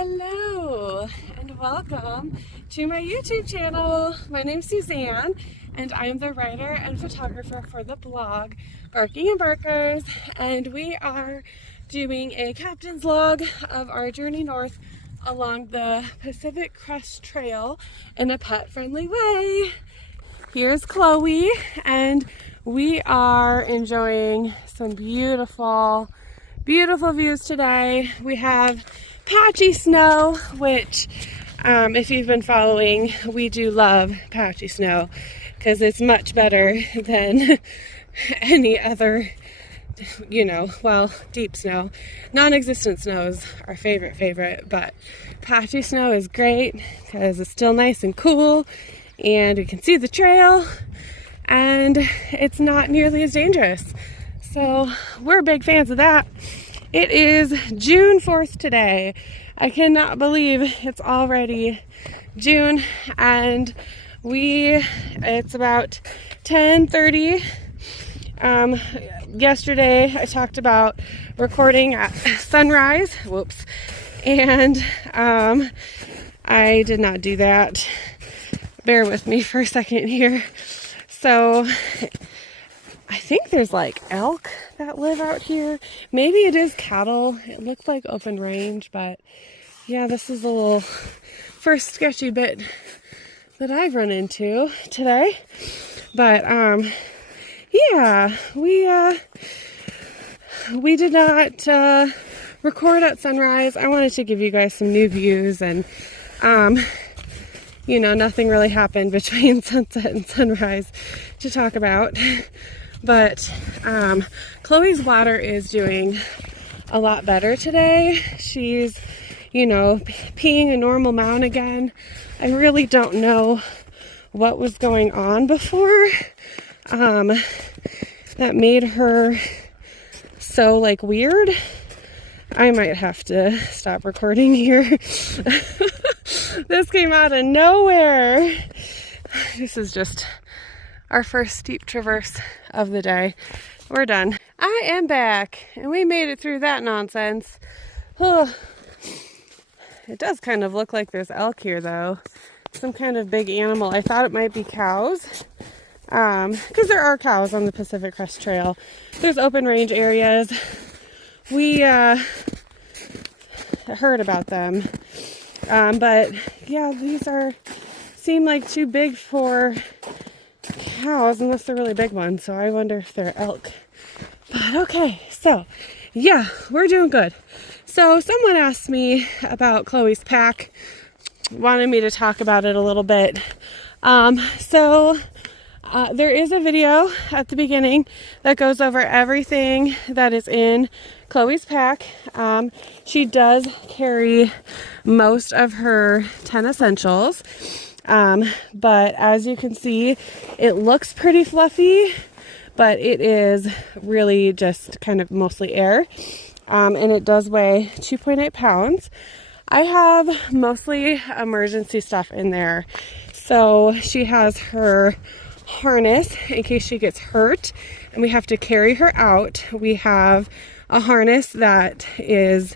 Hello and welcome to my YouTube channel. My name's Suzanne and I'm the writer and photographer for the blog Barking and Barkers, and we are doing a captain's log of our journey north along the Pacific Crest Trail in a pet-friendly way. Here's Chloe and we are enjoying some beautiful views today. We have patchy snow, which if you've been following, we do love patchy snow because it's much better than any other, deep snow. Non-existent snow is our favorite, but patchy snow is great because it's still nice and cool and we can see the trail and it's not nearly as dangerous. So we're big fans of that. It is June 4th today. I cannot believe it's already June, and it's about 10:30. Yesterday I talked about recording at sunrise. Whoops. And I did not do that. Bear with me for a second here. So I think there's like elk that live out here. Maybe it is cattle. It looks like open range, but yeah, this is a little first sketchy bit that I've run into today. But yeah, we did not record at sunrise. I wanted to give you guys some new views, and nothing really happened between sunset and sunrise to talk about. But Chloe's water is doing a lot better today. She's, peeing a normal amount again. I really don't know what was going on before that made her so weird. I might have to stop recording here. This came out of nowhere. This is just our first steep traverse of the day. We're done. I am back, and we made it through that nonsense. Oh, it does kind of look like there's elk here, though. Some kind of big animal. I thought it might be cows, because there are cows on the Pacific Crest Trail. There's open range areas. We heard about them, but yeah, these seem like too big for cows unless they're really big ones, so I wonder if they're elk. But okay, so yeah, we're doing good. So someone asked me about Chloe's pack, wanted me to talk about it a little bit. There is a video at the beginning that goes over everything that is in Chloe's pack. She does carry most of her 10 essentials. But as you can see, it looks pretty fluffy, but it is really just kind of mostly air. And it does weigh 2.8 pounds. I have mostly emergency stuff in there. So she has her harness in case she gets hurt and we have to carry her out. We have a harness that is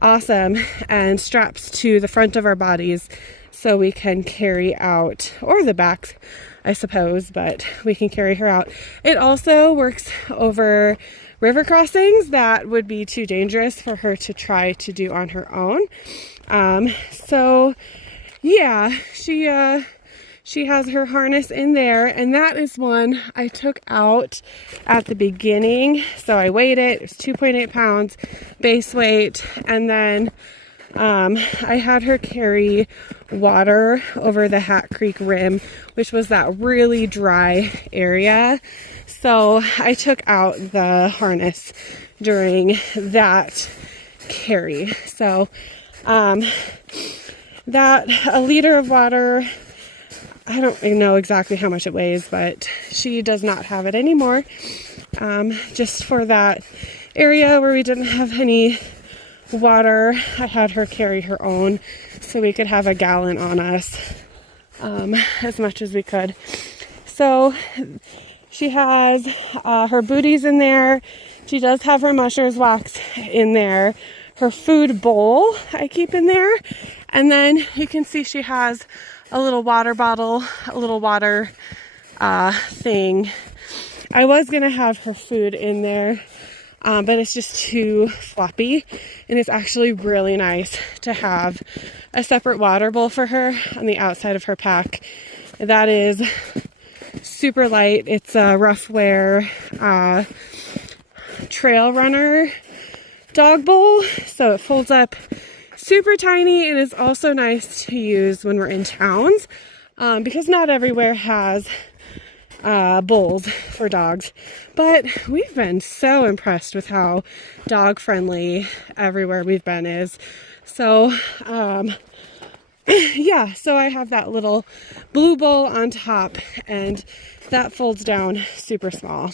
awesome and straps to the front of our bodies so we can carry out, or the back, I suppose, but we can carry her out. It also works over river crossings that would be too dangerous for her to try to do on her own. So yeah, she has her harness in there, and that is one I took out at the beginning. So I weighed it. It was 2.8 pounds base weight, and then I had her carry water over the Hat Creek Rim, which was that really dry area. So I took out the harness during that carry. So that a liter of water, I don't know exactly how much it weighs, but she does not have it anymore. Just for that area where we didn't have any water, I had her carry her own so we could have a gallon on us, as much as we could. So she has her Booties in there. She does have her Mushers wax in there. her food bowl I keep in there. And then you can see she has a little water bottle, a little water thing. I was going to have her food in there, but it's just too floppy. And it's actually really nice to have a separate water bowl for her on the outside of her pack. That is super light. It's a rough wear trail runner dog bowl, so it folds up super tiny. It is also nice to use when we're in towns because not everywhere has bowls for dogs, but we've been so impressed with how dog friendly everywhere we've been is. So yeah, so I have that little blue bowl on top, and that folds down super small.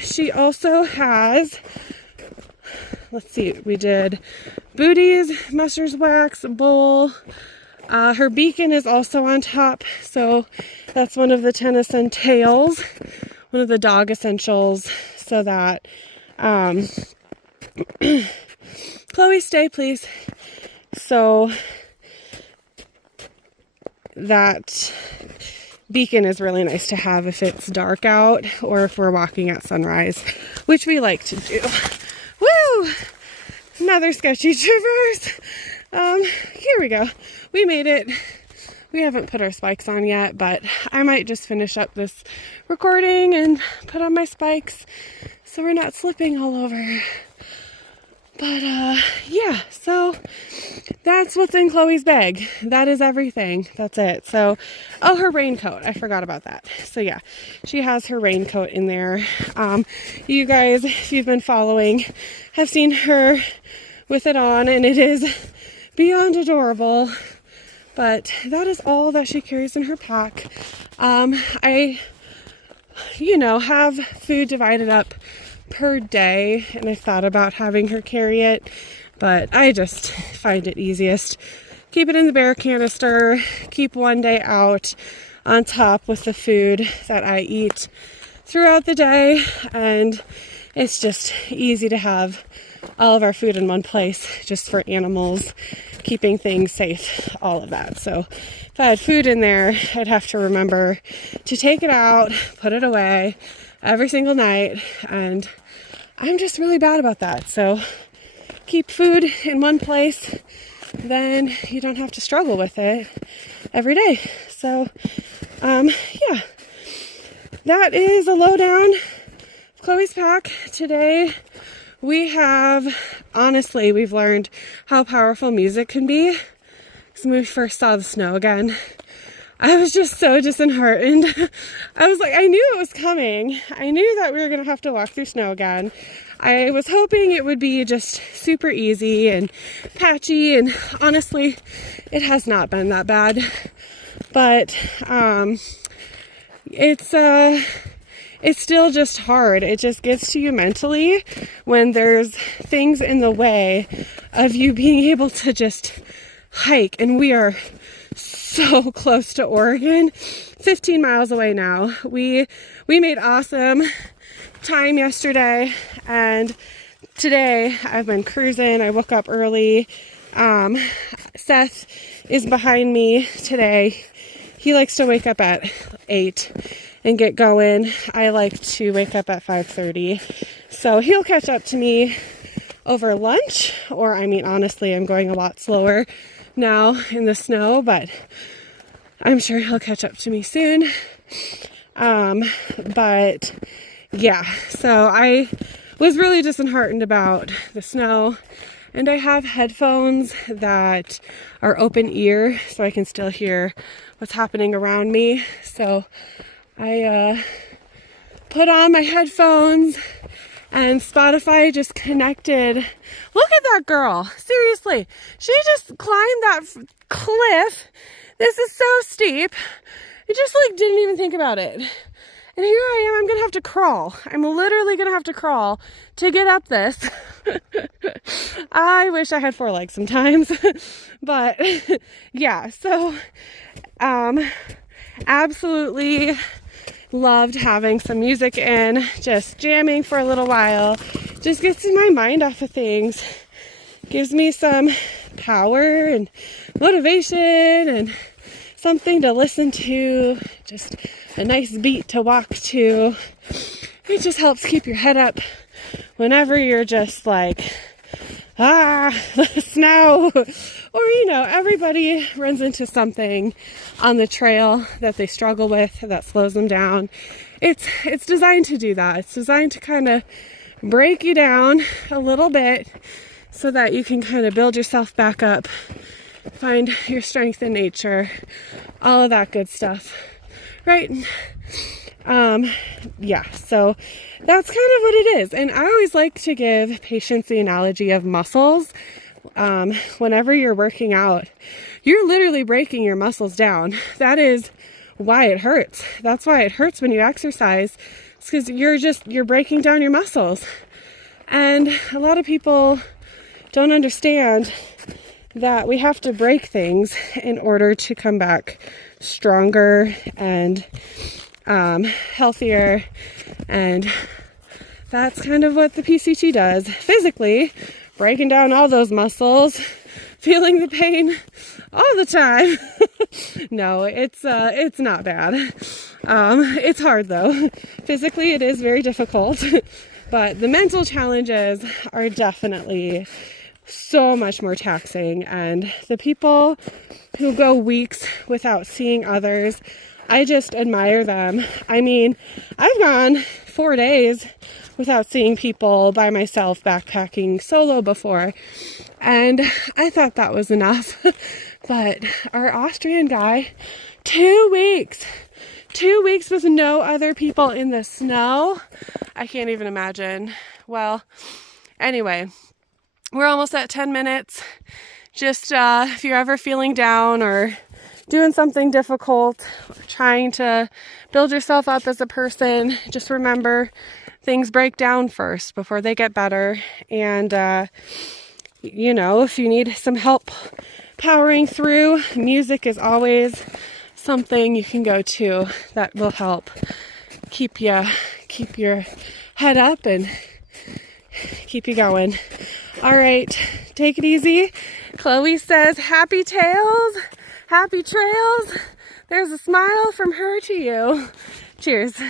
She also has, let's see, we did Booties, Mushers Wax, bowl. Her beacon is also on top, so that's one of the Tennyson tails, one of the dog essentials, so that, Chloe, stay please. So that beacon is really nice to have if it's dark out or if we're walking at sunrise, which we like to do. Woo! Another sketchy traverse. Here we go. We made it. We haven't put our spikes on yet, but I might just finish up this recording and put on my spikes so we're not slipping all over. But yeah, so that's what's in Chloe's bag. That is everything. That's it. So, oh, her raincoat. I forgot about that. So yeah, she has her raincoat in there. You guys, if you've been following, have seen her with it on, and it is beyond adorable. But that is all that she carries in her pack. I, have food divided up per day, and I thought about having her carry it, but I just find it easiest. Keep it in the bear canister, keep one day out on top with the food that I eat throughout the day, and it's just easy to have all of our food in one place just for animals, keeping things safe, all of that. So if I had food in there, I'd have to remember to take it out, put it away every single night, and I'm just really bad about that. So keep food in one place, then you don't have to struggle with it every day. So yeah, that is a lowdown of Chloe's pack. Today we've learned how powerful music can be. Because when we first saw the snow again, I was just so disheartened. I was like, I knew it was coming. I knew that we were going to have to walk through snow again. I was hoping it would be just super easy and patchy, and honestly, it has not been that bad. But it's still just hard. It just gets to you mentally when there's things in the way of you being able to just hike. And we are so close to Oregon, 15 miles away now. We made awesome time yesterday, and today I've been cruising. I woke up early. Seth is behind me today. He likes to wake up at 8 and get going. I like to wake up at 5:30. So he'll catch up to me over lunch, or honestly, I'm going a lot slower now in the snow, but I'm sure he'll catch up to me soon. But yeah, so I was really disheartened about the snow, and I have headphones that are open ear so I can still hear what's happening around me. So I put on my headphones, and Spotify just connected. Look at that girl. Seriously. She just climbed that cliff. This is so steep. I just didn't even think about it. And here I am. I'm going to have to crawl. I'm literally going to have to crawl to get up this. I wish I had 4 legs sometimes. But yeah, so absolutely loved having some music in, just jamming for a little while. Just gets my mind off of things. gives me some power and motivation and something to listen to, just a nice beat to walk to. It just helps keep your head up whenever you're just like, snow. Or, you know, everybody runs into something on the trail that they struggle with that slows them down. It's designed to do that. It's designed to kind of break you down a little bit so that you can kind of build yourself back up, find your strength in nature, all of that good stuff, right? Yeah, so that's kind of what it is. And I always like to give patients the analogy of muscles. Whenever you're working out, you're literally breaking your muscles down. That is why it hurts. That's why it hurts when you exercise. It's because you're breaking down your muscles. And a lot of people don't understand that we have to break things in order to come back stronger and healthier. And that's kind of what the PCT does physically, breaking down all those muscles, feeling the pain all the time. No, it's not bad. It's hard though. Physically, it is very difficult, but the mental challenges are definitely so much more taxing. And the people who go weeks without seeing others, I just admire them. I mean, I've gone 4 days without seeing people by myself backpacking solo before, and I thought that was enough. But our Austrian guy, 2 weeks with no other people in the snow. I can't even imagine. Well, anyway, we're almost at 10 minutes. Just if you're ever feeling down or doing something difficult, trying to build yourself up as a person, just remember things break down first before they get better. And, you know, if you need some help powering through, music is always something you can go to that will help keep your head up and keep you going. All right, take it easy. Chloe says, happy tails, happy trails. There's a smile from her to you. Cheers.